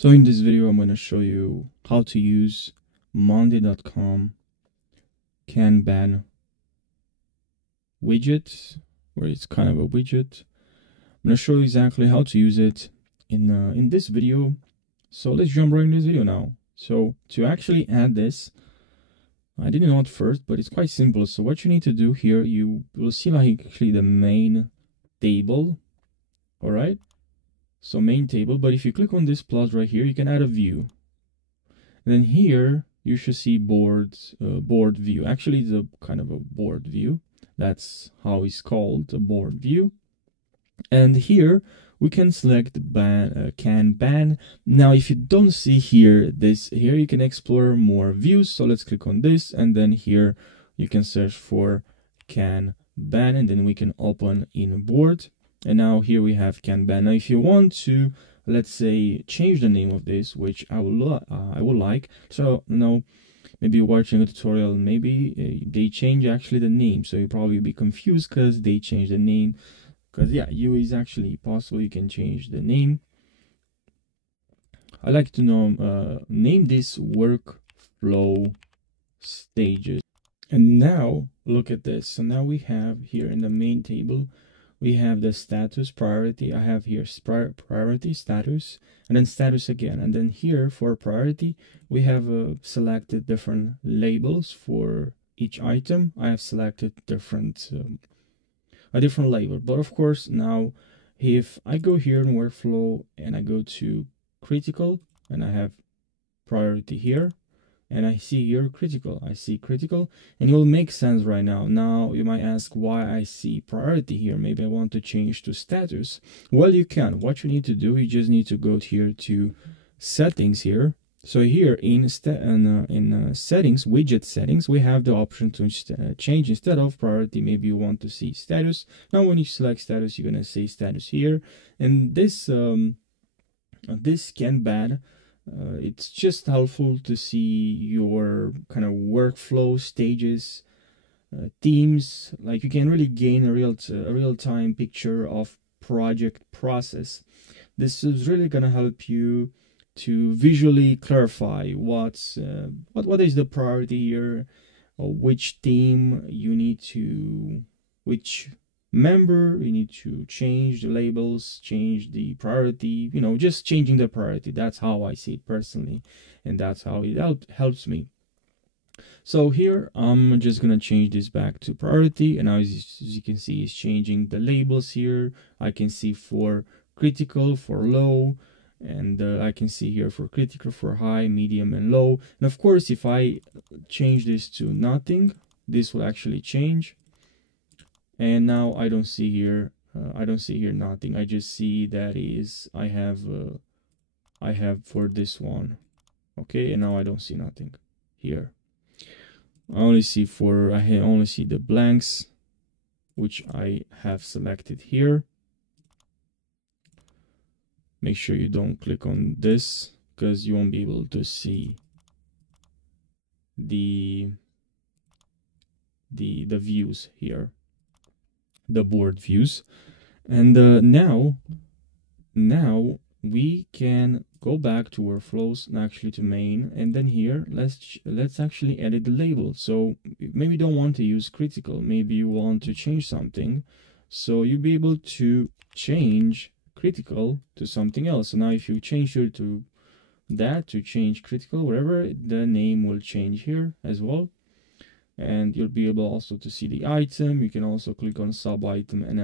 So in this video, I'm going to show you how to use Monday.com Kenban widget, where it's kind of a widget. I'm going to show you exactly how to use it in this video. So let's jump right in this video now. So to actually add this, I didn't know it first, but it's quite simple. So what you need to do here, you will see like actually the main table. All right. So main table, but if you click on this plus right here, you can add a view. And then here you should see board view. Actually, it's a kind of a board view. That's how it's called, a board view. And here we can select Kenban. Now, if you don't see here here you can explore more views. So let's click on this, and then here you can search for Kenban, and then we can open in board. And now here we have Kenban. Now, if you want to, let's say, change the name of this, which I would like. So now, maybe you're watching a tutorial, maybe they change actually the name. So you probably be confused because they change the name. Because yeah, you is actually possible. You can change the name. I like to know name this workflow stages. And now look at this. So now we have here in the main table, we have the status priority. I have here priority status, and then status again. And then here for priority, we have selected different labels for each item. I have selected a different label. But of course, now if I go here in workflow and I go to critical, and I have priority here, and I see here critical, I see critical, and it will make sense right now. Now you might ask why I see priority here. Maybe I want to change to status. Well, you can. What you need to do, you just need to go here to settings here. So here in settings, widget settings, we have the option to change instead of priority. Maybe you want to see status. Now when you select status, you're gonna see status here, and this Kenban, it's just helpful to see your kind of workflow stages, themes. Like you can really gain a real-time picture of project process. This is really gonna help you to visually clarify what is the priority here, or which theme you need to, which member you need to change the labels, change the priority, just changing the priority. That's how I see it personally, and that's how it helps me. So here I'm just gonna change this back to priority, and now as you can see, it's changing the labels here. I can see for critical, for low, and I can see here for critical, for high, medium, and low. And of course, if I change this to nothing, this will actually change. And now I don't see here nothing. I just see that I have for this one. Okay, and now I don't see nothing here. I only see the blanks, which I have selected here. Make sure you don't click on this, because you won't be able to see the views here, the board views. And now we can go back to workflows, actually to main, and then here let's actually edit the label. So maybe you don't want to use critical, maybe you want to change something, so you'll be able to change critical to something else. So now if you change here to that, to change critical, whatever, the name will change here as well. And you'll be able also to see the item. You can also click on sub item and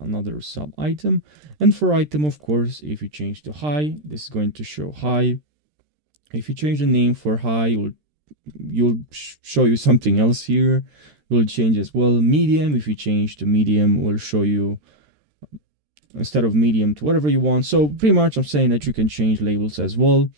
another sub item. And for item, of course, if you change to high, this is going to show high. If you change the name for high, you'll show you something else here. It will change as well. Medium, if you change to medium, will show you instead of medium to whatever you want. So pretty much I'm saying that you can change labels as well.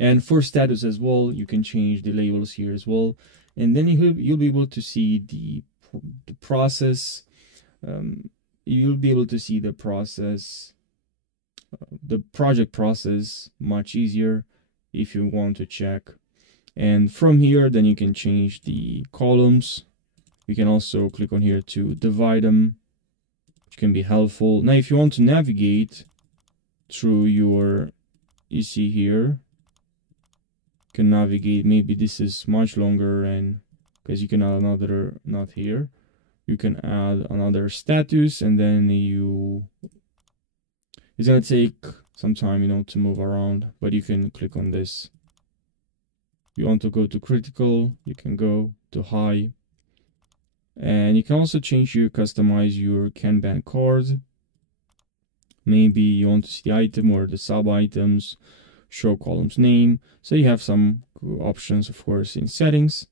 And for status as well, you can change the labels here as well. And then you'll be able to see the process. You'll be able to see the process, the project process much easier if you want to check. And from here, then you can change the columns. You can also click on here to divide them, which can be helpful. Now, if you want to navigate through your you see here, you can navigate. Maybe this is much longer, and because you can add another, not here, you can add another status, and then it's gonna take some time, you know, to move around, but you can click on this. If you want to go to critical, you can go to high, and you can also customize your Kanban card. Maybe you want to see the item or the sub items, show columns name. So you have some options, of course, in settings.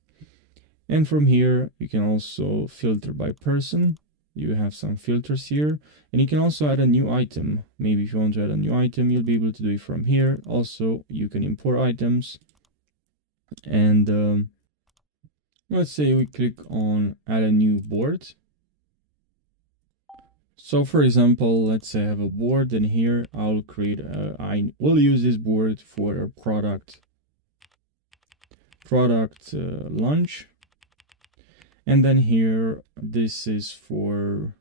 And from here, you can also filter by person. You have some filters here, and you can also add a new item. Maybe if you want to add a new item, you'll be able to do it from here. Also, you can import items. And let's say we click on add a new board. So for example, let's say I have a board, and here I'll create I will use this board for a product launch. And then here, this is for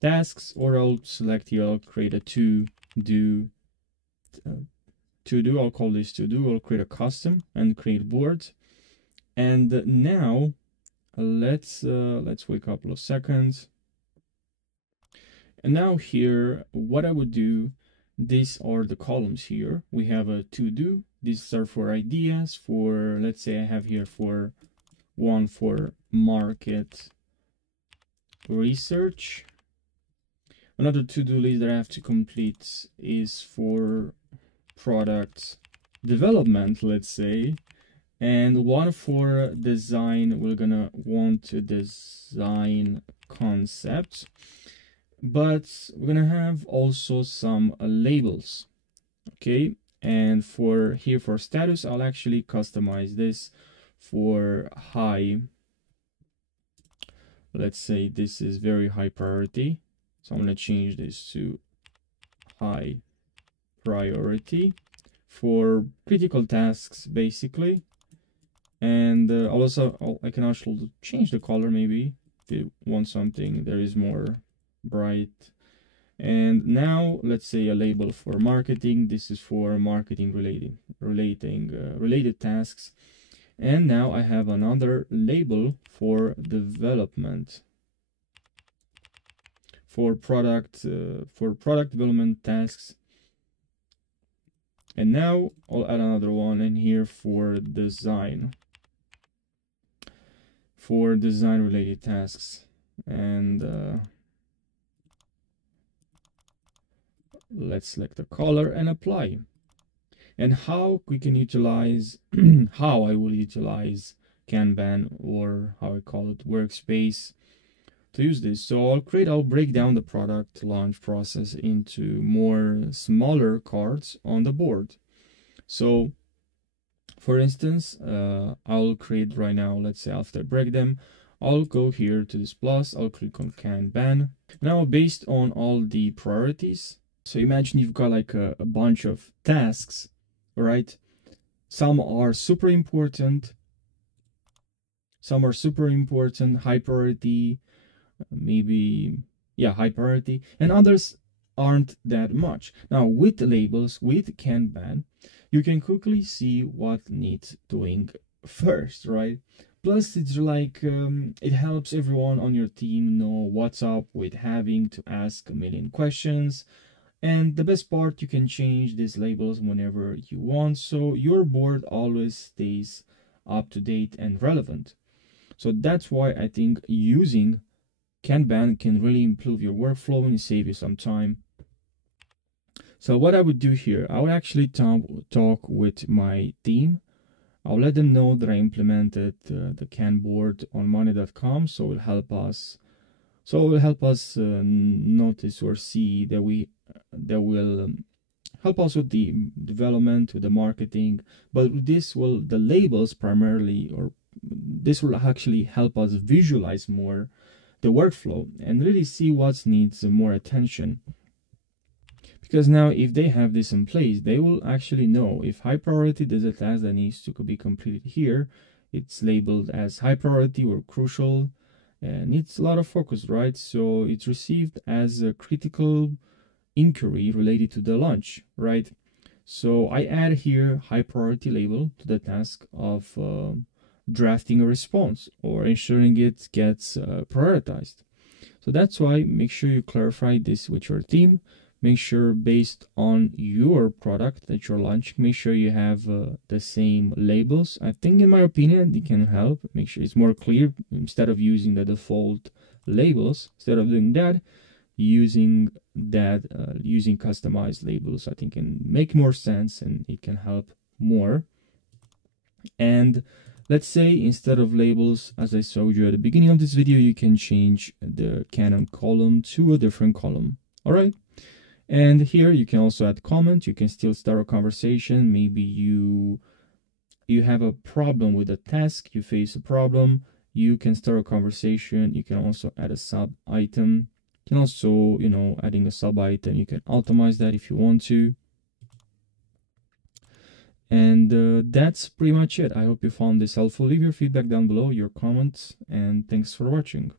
tasks, or I'll select here, I'll create a to-do. I'll call this to-do. I'll create a custom and create board. And now let's wait a couple of seconds. And now here, what I would do, these are the columns here. We have a to-do. These are for ideas. For, let's say I have here for one for market research. Another to-do list that I have to complete is for product development, let's say. And one for design, we're gonna want to design concepts. But we're gonna have also some labels, okay? And for here for status, I'll actually customize this for high. Let's say this is very high priority, so I'm gonna change this to high priority for critical tasks, basically. And I can also change the color, maybe if you want something that is more bright. And now let's say a label for marketing. This is for marketing related tasks. And now I have another label for development, for product development tasks. And now I'll add another one in here for design related tasks. And let's select the color and apply. And how we can utilize how I will utilize Kanban, or how I call it, workspace, to use this. So I'll break down the product launch process into more smaller cards on the board. So for instance, I'll create right now, let's say after I break them, I'll go here to this plus, I'll click on Kanban. Now based on all the priorities, so imagine you've got like a bunch of tasks, right? Some are super important, high priority, maybe, yeah, high priority, and others aren't that much. Now with the labels, with Kanban, you can quickly see what needs doing first, right? Plus it's like it helps everyone on your team know what's up with having to ask a million questions. And the best part, you can change these labels whenever you want, so your board always stays up to date and relevant. So that's why I think using Kanban can really improve your workflow and save you some time. So what I would do here, I would actually talk with my team. I'll let them know that I implemented the Can board on Mondaycom, so it will help us. Notice or see that will help us with the development, with the marketing. But the labels primarily, or this will actually help us visualize more the workflow and really see what needs more attention. Because now if they have this in place, they will actually know if high priority, there's a task that needs to be completed here, it's labeled as high priority or crucial, and needs a lot of focus, right? So it's received as a critical inquiry related to the launch, right? So I add here high priority label to the task of drafting a response or ensuring it gets prioritized. So that's why make sure you clarify this with your team. Make sure based on your product that you're launching, make sure you have the same labels. I think in my opinion, it can help. Make sure it's more clear instead of using the default labels. Instead of doing that, using customized labels, I think can make more sense and it can help more. And let's say instead of labels, as I showed you at the beginning of this video, you can change the Canon column to a different column. All right. And here you can also add comments. You can still start a conversation. Maybe you have a problem with a task, you face a problem, you can start a conversation. You can also add a sub item. You can also, adding a sub item, you can automate that if you want to. And that's pretty much it. I hope you found this helpful. Leave your feedback down below, your comments, and thanks for watching.